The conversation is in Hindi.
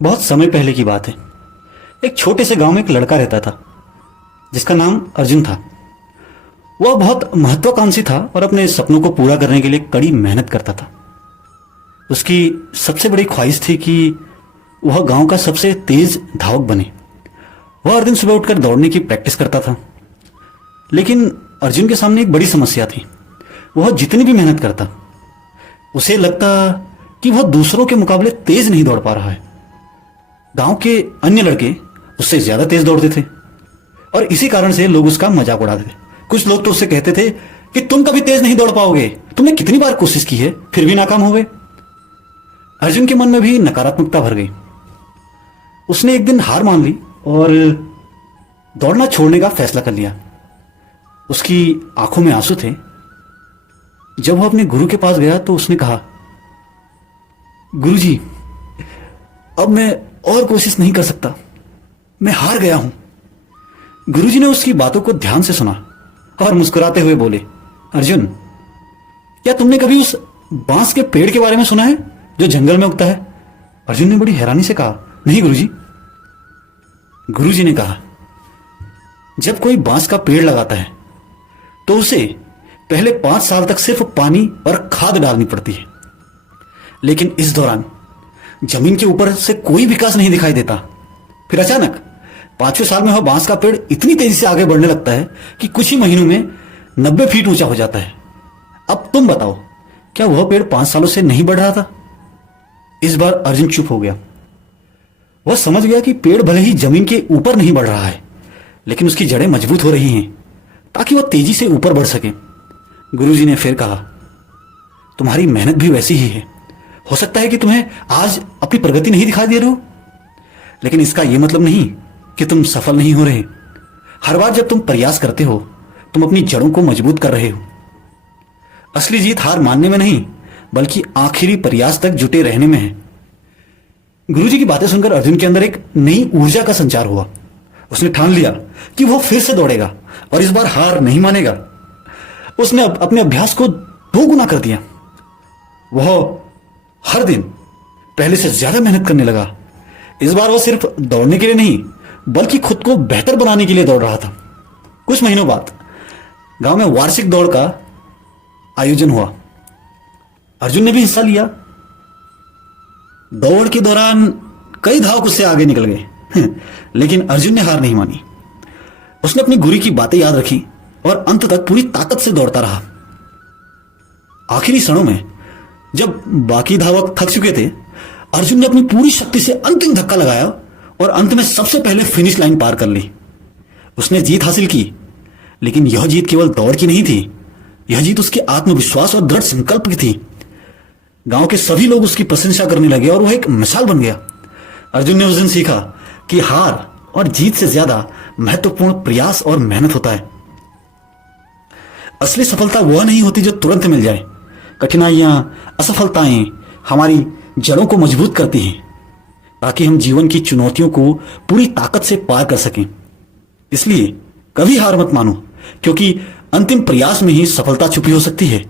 बहुत समय पहले की बात है। एक छोटे से गांव में एक लड़का रहता था जिसका नाम अर्जुन था। वह बहुत महत्वाकांक्षी था और अपने सपनों को पूरा करने के लिए कड़ी मेहनत करता था। उसकी सबसे बड़ी ख्वाहिश थी कि वह गांव का सबसे तेज धावक बने। वह हर दिन सुबह उठकर दौड़ने की प्रैक्टिस करता था। लेकिन अर्जुन के सामने एक बड़ी समस्या थी। वह जितनी भी मेहनत करता, उसे लगता कि वह दूसरों के मुकाबले तेज नहीं दौड़ पा रहा है। गांव के अन्य लड़के उससे ज्यादा तेज दौड़ते थे और इसी कारण से लोग उसका मजाक उड़ाते थे। कुछ लोग तो उससे कहते थे कि तुम कभी तेज नहीं दौड़ पाओगे, तुमने कितनी बार कोशिश की है फिर भी नाकाम हो गए। अर्जुन के मन में भी नकारात्मकता भर गई। उसने एक दिन हार मान ली और दौड़ना छोड़ने का फैसला कर लिया। उसकी आंखों में आंसू थे। जब वह अपने गुरु के पास गया तो उसने कहा, गुरुजी, अब मैं और कोशिश नहीं कर सकता, मैं हार गया हूं। गुरुजी ने उसकी बातों को ध्यान से सुना और मुस्कुराते हुए बोले, अर्जुन, क्या तुमने कभी उस बांस के पेड़ के बारे में सुना है जो जंगल में उगता है? अर्जुन ने बड़ी हैरानी से कहा, नहीं गुरुजी। गुरुजी ने कहा, जब कोई बांस का पेड़ लगाता है तो उसे पहले 5 साल तक सिर्फ पानी और खाद डालनी पड़ती है, लेकिन इस दौरान जमीन के ऊपर से कोई विकास नहीं दिखाई देता। फिर अचानक 5वें साल में वह बांस का पेड़ इतनी तेजी से आगे बढ़ने लगता है कि कुछ ही महीनों में 90 फीट ऊंचा हो जाता है। अब तुम बताओ, क्या वह पेड़ 5 सालों से नहीं बढ़ रहा था? इस बार अर्जुन चुप हो गया। वह समझ गया कि पेड़ भले ही जमीन के ऊपर नहीं बढ़ रहा है, लेकिन उसकी जड़ें मजबूत हो रही हैं ताकि वह तेजी से ऊपर बढ़ सके। गुरुजी ने फिर कहा, तुम्हारी मेहनत भी वैसी ही है। हो सकता है कि तुम्हें आज अपनी प्रगति नहीं दिखाई दे रही हो, लेकिन इसका यह मतलब नहीं कि तुम सफल नहीं हो रहे। हर बार जब तुम प्रयास करते हो, तुम अपनी जड़ों को मजबूत कर रहे हो। असली जीत हार मानने में नहीं, बल्कि आखिरी प्रयास तक जुटे रहने में है। गुरुजी की बातें सुनकर अर्जुन के अंदर एक नई ऊर्जा का संचार हुआ। उसने ठान लिया कि वह फिर से दौड़ेगा और इस बार हार नहीं मानेगा। उसने अपने अभ्यास को 2 गुना कर दिया। वह हर दिन पहले से ज्यादा मेहनत करने लगा। इस बार वह सिर्फ दौड़ने के लिए नहीं, बल्कि खुद को बेहतर बनाने के लिए दौड़ रहा था। कुछ महीनों बाद गांव में वार्षिक दौड़ का आयोजन हुआ। अर्जुन ने भी हिस्सा लिया। दौड़ के दौरान कई धावक उससे आगे निकल गए लेकिन अर्जुन ने हार नहीं मानी। उसने अपनी गुरु की बातें याद रखी और अंत तक पूरी ताकत से दौड़ता रहा। आखिरी क्षणों में जब बाकी धावक थक चुके थे, अर्जुन ने अपनी पूरी शक्ति से अंतिम धक्का लगाया और अंत में सबसे पहले फिनिश लाइन पार कर ली। उसने जीत हासिल की, लेकिन यह जीत केवल दौड़ की नहीं थी। यह जीत उसके आत्मविश्वास और दृढ़ संकल्प की थी। गांव के सभी लोग उसकी प्रशंसा करने लगे और वह एक मिसाल बन गया। अर्जुन ने उस दिन सीखा कि हार और जीत से ज्यादा महत्वपूर्ण प्रयास और मेहनत होता है। असली सफलता वह नहीं होती जो तुरंत मिल जाए। कठिनाइयां, असफलताएं हमारी जड़ों को मजबूत करती हैं ताकि हम जीवन की चुनौतियों को पूरी ताकत से पार कर सकें। इसलिए कभी हार मत मानो, क्योंकि अंतिम प्रयास में ही सफलता छुपी हो सकती है।